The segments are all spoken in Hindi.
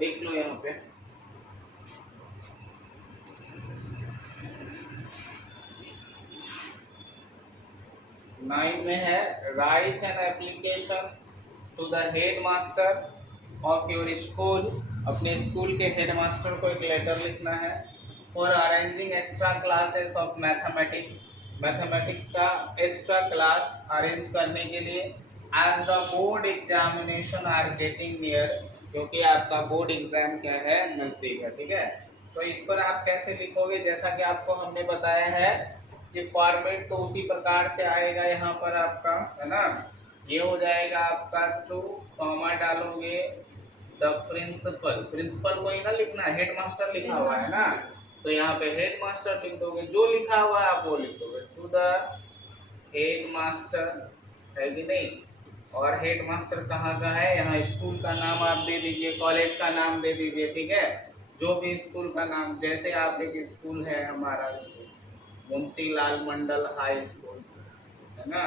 देख लो यहाँ पे 9 में है write an application to the headmaster of your school. अपने स्कूल के हेड मास्टर को एक लेटर लिखना है for arranging extra classes of mathematics. Mathematics का एक्स्ट्रा क्लास अरेंज करने के लिए as the board examination are getting near, क्योंकि आपका बोर्ड एग्जाम क्या है, नजदीक है। ठीक है, तो इस पर आप कैसे लिखोगे, जैसा कि आपको हमने बताया है कि फॉर्मेट तो उसी प्रकार से आएगा। यहाँ पर आपका है ना, ये हो जाएगा आपका टू कॉमा डालोगे द प्रिंसिपल। प्रिंसिपल को ही ना लिखना है, हेड मास्टर लिखा हुआ है ना, तो यहाँ पे हेड मास्टर लिख दोगे, जो लिखा हुआ है आप वो लिख दोगे, टू द हेड मास्टर, है कि नहीं। और हेड मास्टर कहाँ का है, यहाँ स्कूल का नाम आप दे दीजिए, कॉलेज का नाम दे दीजिए। ठीक है, जो भी स्कूल का नाम, जैसे आप एक स्कूल है हमारा school Munshi Lal Mandal high school, है ना,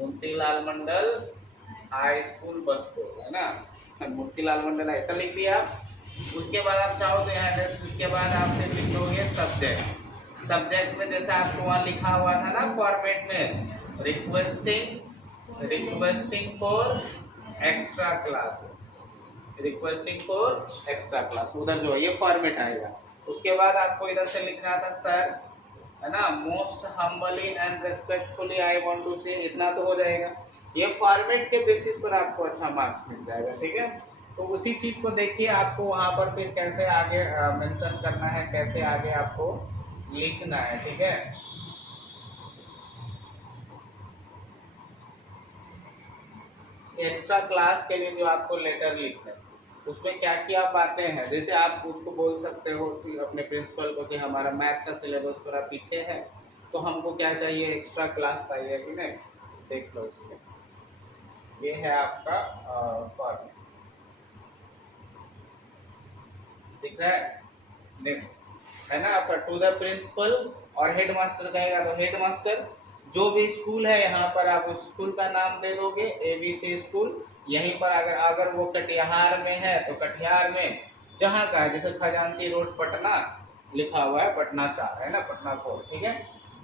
मुंशी लाल मंडल हाई स्कूल बसपुर, है ना, मुंशी लाल मंडल ऐसा लिख दिया। उसके बाद आप चाहो तो यहाँ उसके बाद आप फिर लिख दोगे सब्जेक्ट। सब्जेक्ट में जैसे आपको वहाँ लिखा हुआ था ना फॉर्मेट में, requesting for extra classes, requesting for extra class, उधर जो ये फॉर्मेट आएगा। उसके बाद आपको इधर से लिखना था सर, है ना, most humbly and respectfully I want to say, इतना तो हो जाएगा। ये फॉर्मेट के बेसिस पर आपको अच्छा मार्क्स मिल जाएगा। ठीक है, तो उसी चीज को देखिए आपको वहां पर फिर कैसे आगे मेंशन करना है, कैसे आगे आपको लिखना है। ठीक है, एक्स्ट्रा क्लास के लिए जो आपको लेटर लिखना है उसमें क्या क्या बातें हैं, जैसे आप उसको बोल सकते हो कि अपने प्रिंसिपल को कि हमारा मैथ का सिलेबस थोड़ा पीछे है, तो हमको क्या चाहिए, एक्स्ट्रा क्लास चाहिए कि नहीं। देख लो इसमें, ये है आपका फॉर्म, दिख रहा है, देखो, है ना आपका टू द प्रिंसिपल, और हेड मास्टर कहेगा तो हेड मास्टर, जो भी स्कूल है यहाँ पर आप उस स्कूल का नाम दे दोगे, ABC स्कूल। यहीं पर अगर अगर वो कटिहार में है तो कटिहार में जहाँ का है, जैसे खजांची रोड पटना लिखा हुआ है, पटना 4 है ना, पटना 4। ठीक है,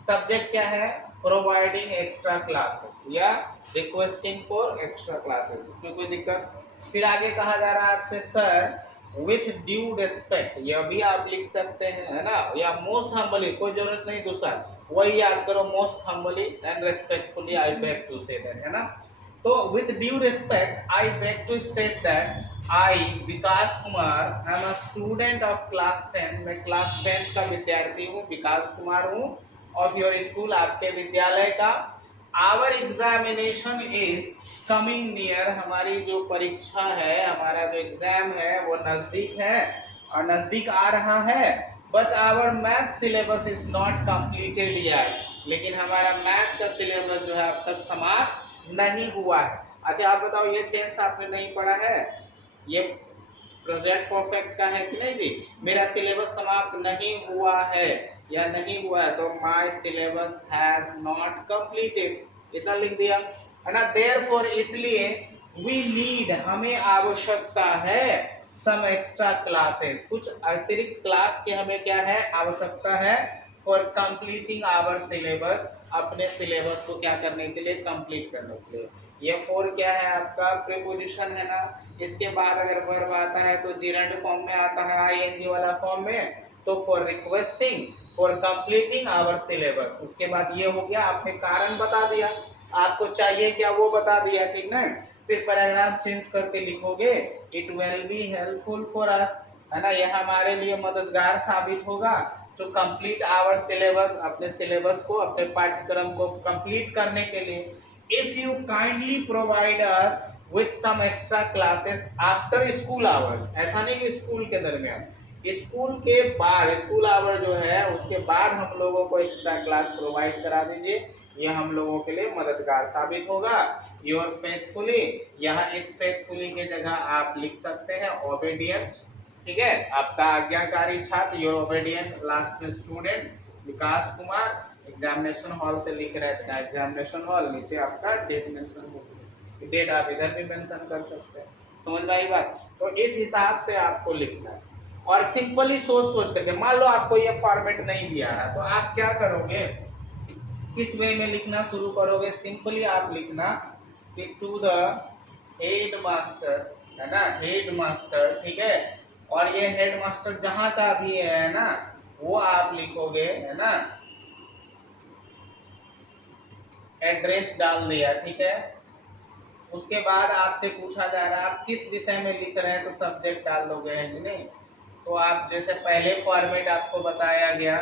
सब्जेक्ट क्या है, प्रोवाइडिंग एक्स्ट्रा क्लासेस या रिक्वेस्टिंग फॉर एक्स्ट्रा क्लासेस, इसमें कोई दिक्कत। फिर आगे कहा जा रहा है आपसे सर विथ ड्यू रिस्पेक्ट, यह भी आप लिख सकते हैं, है ना, या मोस्ट हम्बली, कोई जरूरत नहीं दूसरा, वही याद करो, most humbly and respectfully I beg to say that, है ना। तो with due respect I beg to state that I Vikas Kumar I am a student of class 10, मैं क्लास 10 का विद्यार्थी हूँ, विकास कुमार हूँ, ऑफ योर स्कूल, आपके विद्यालय का। Our examination is coming near, हमारी जो परीक्षा है, हमारा जो एग्जाम है वो नजदीक है और नजदीक आ रहा है। But our math syllabus is not completed yet, लेकिन हमारा मैथ का सिलेबस जो है अब तक समाप्त नहीं हुआ है। अच्छा आप बताओ, ये टेंस आपने नहीं पढ़ा है, ये प्रेजेंट परफेक्ट का है कि नहीं भी, मेरा सिलेबस समाप्त नहीं हुआ है या नहीं हुआ है, तो my syllabus has not completed, इतना लिख दिया, है ना। देयरफॉर, इसलिए वी नीड, हमें आवश्यकता है, सम एक्स्ट्रा क्लासेस, कुछ अतिरिक्त क्लास की हमें क्या है, आवश्यकता है, फॉर कंप्लीटिंग आवर सिलेबस, अपने सिलेबस को क्या करने के लिए, कंप्लीट करने के लिए। ये फोर क्या है आपका, प्रीपोजिशन है ना, इसके बाद अगर वर्ब आता है तो जिरंड फॉर्म में आता है, आईएनजी वाला फॉर्म में, तो for requesting for completing our syllabus. उसके बाद ये हो गया, आपने कारण बता दिया, आपको चाहिए क्या वो बता दिया, ठीक ना। फिर पैराग्राफ चेंज करके लिखोगे, it will be helpful for us, है ना, यह हमारे लिए मददगार साबित होगा टू कंप्लीट आवर सिलेबस, अपने सिलेबस को, अपने पाठ्यक्रम को कंप्लीट करने के लिए। If you kindly provide us with some extra classes after school hours, ऐसा नहीं कि स्कूल के दरमियान, स्कूल के बाद, स्कूल आवर जो है उसके बाद हम लोगों को एक्स्ट्रा क्लास प्रोवाइड करा दीजिए, यह हम लोगों के लिए मददगार साबित होगा। योर फेथफुली, यहाँ इस फेथफुली के जगह आप लिख सकते हैं ओबेडिएंट, ठीक है, आपका आज्ञाकारी छात्र, योर ओबेडिएंट लास्ट में स्टूडेंट विकास कुमार, एग्जामिनेशन हॉल से लिख रहे थे, एग्जामिनेशन हॉल, नीचे आपका डेट मेंशन होगी, डेट आप इधर भी मेंशन कर सकते हैं। समझ में आई बात? तो इस हिसाब से आपको लिखना है और सिंपली सोच सोच करके, मान लो आपको ये फॉर्मेट नहीं दिया है तो आप क्या करोगे, किस वे में लिखना शुरू करोगे? सिंपली आप लिखना कि टू द हेड मास्टर, है ना, हेड मास्टर, ठीक है। और ये हेड मास्टर जहां का भी है ना, वो आप लिखोगे, है ना, एड्रेस डाल दिया, ठीक है। उसके बाद आपसे पूछा जा रहा है आप किस विषय में लिख रहे हैं, तो सब्जेक्ट डाल दोगे, है कि नहीं। तो आप जैसे पहले फॉर्मेट आपको बताया गया,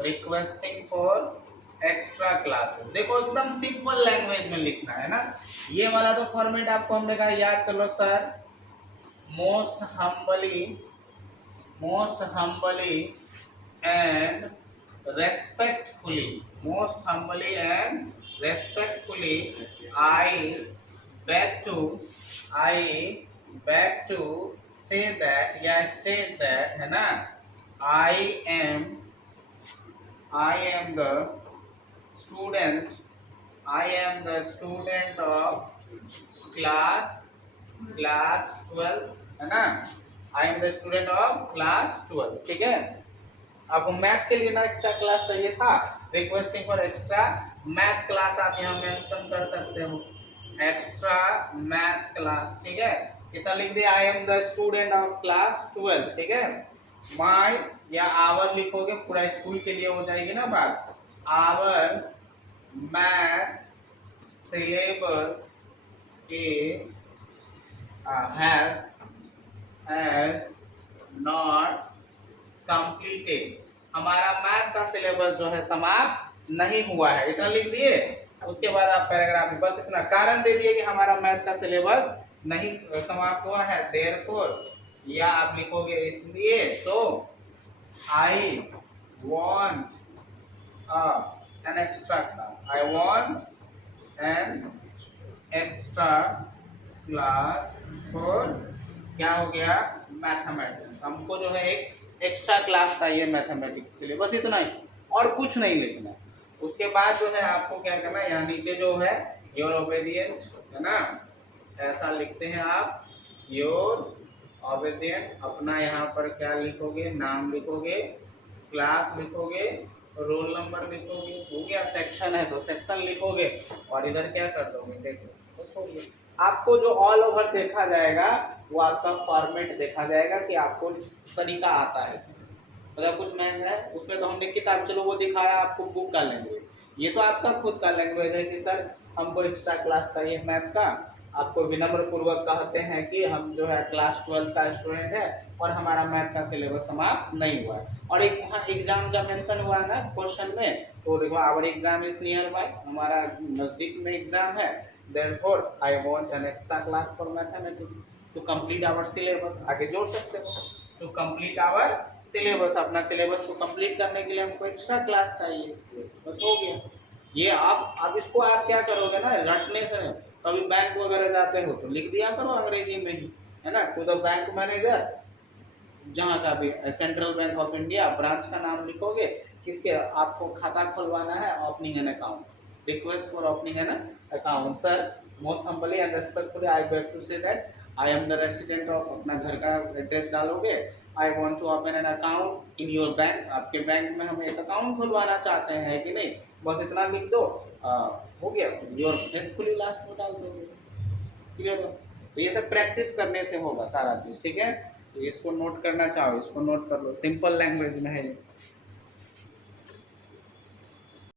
रिक्वेस्टिंग फॉर एक्स्ट्रा क्लासेस, देखो एकदम सिंपल लैंग्वेज में लिखना है ना। ये वाला तो फॉर्मेट आपको हमने कहा याद कर लो sir, most humbly and respectfully, most humbly and respectfully, I beg to say that या state that, है ना, I am the student, of class 12, है ना, I am the student of class 12, ठीक है। आपको मैथ के लिए ना एक्स्ट्रा क्लास चाहिए था, requesting for extra math class आप यहाँ मेंशन कर सकते हो, एक्स्ट्रा मैथ क्लास, ठीक है। कितना लिख दिया, आई am the student of class 12, ठीक है। माय या आवर लिखोगे, पूरा स्कूल के लिए हो जाएगी ना बात। Our math syllabus is has not completed, हमारा मैथ का सिलेबस जो है समाप्त नहीं हुआ है, इतना लिख दिए। उसके बाद आप पैराग्राफ में बस इतना कारण दे दिए कि हमारा मैथ का सिलेबस नहीं समाप्त हुआ है, देयरफॉर, या आप लिखोगे इसलिए, so I want an extra class, I want an extra class for, क्या हो गया, मैथमेटिक्स, हमको जो है एक एक्स्ट्रा क्लास चाहिए मैथमेटिक्स के लिए, बस इतना ही, और कुछ नहीं लिखना। उसके बाद जो है आपको क्या करना है, यहाँ नीचे जो है योर ओबेडिएंट, है ना, ऐसा लिखते हैं आप, योर ओबेडिएंट, अपना यहाँ पर क्या लिखोगे, नाम लिखोगे, क्लास लिखोगे, रोल नंबर लिखोगे, हो गया। सेक्शन है तो सेक्शन लिखोगे, और इधर क्या कर दोगे, देखो बस हो गया। आपको जो ऑल ओवर देखा जाएगा वो आपका फॉर्मेट देखा जाएगा कि आपको तरीका आता है। अगर कुछ महंगा है उसमें तो हमने किताब, चलो वो दिखाया आपको बुक का लैंग्वेज, ये तो आपका खुद का लैंग्वेज है कि सर हमको एक्स्ट्रा क्लास चाहिए मैथ का, आपको विनम्र पूर्वक कहते हैं कि हम जो है क्लास 12 का स्टूडेंट है और हमारा मैथ का सिलेबस समाप्त नहीं हुआ है। और एक वहाँ एग्जाम का मेंशन हुआ ना क्वेश्चन में, तो देखो our exam is near by, हमारा नजदीक में एग्जाम है, therefore I want an extra class for mathematics to complete our syllabus, आगे जोड़ सकते हो, टू कंप्लीट आवर सिलेबस, अपना सिलेबस को कंप्लीट करने के लिए हमको एक्स्ट्रा क्लास चाहिए, बस हो गया। ये आप इसको आप क्या करोगे ना, रटने से, कभी बैंक वगैरह जाते हो तो लिख दिया करो अंग्रेजी में ही, है ना, टू द बैंक मैनेजर, जहाँ का भी central bank of India branch का नाम लिखोगे, किसके आपको खाता खुलवाना है, opening an account, request for opening an account, sir most humbly and respectfully I beg to say that I am the resident of, अपना घर का एड्रेस डालोगे, I want to open an account in your bank, आपके बैंक में हम एक अकाउंट खुलवाना चाहते हैं, है कि नहीं, बस इतना लिख दो, हो गया, योर फेथफुली लास्ट में डाल दोगे, क्लियर हो। तो ये सब प्रैक्टिस करने से होगा सारा चीज़, ठीक है। तो इसको नोट करना चाहो इसको नोट कर लो, सिंपल लैंग्वेज में है।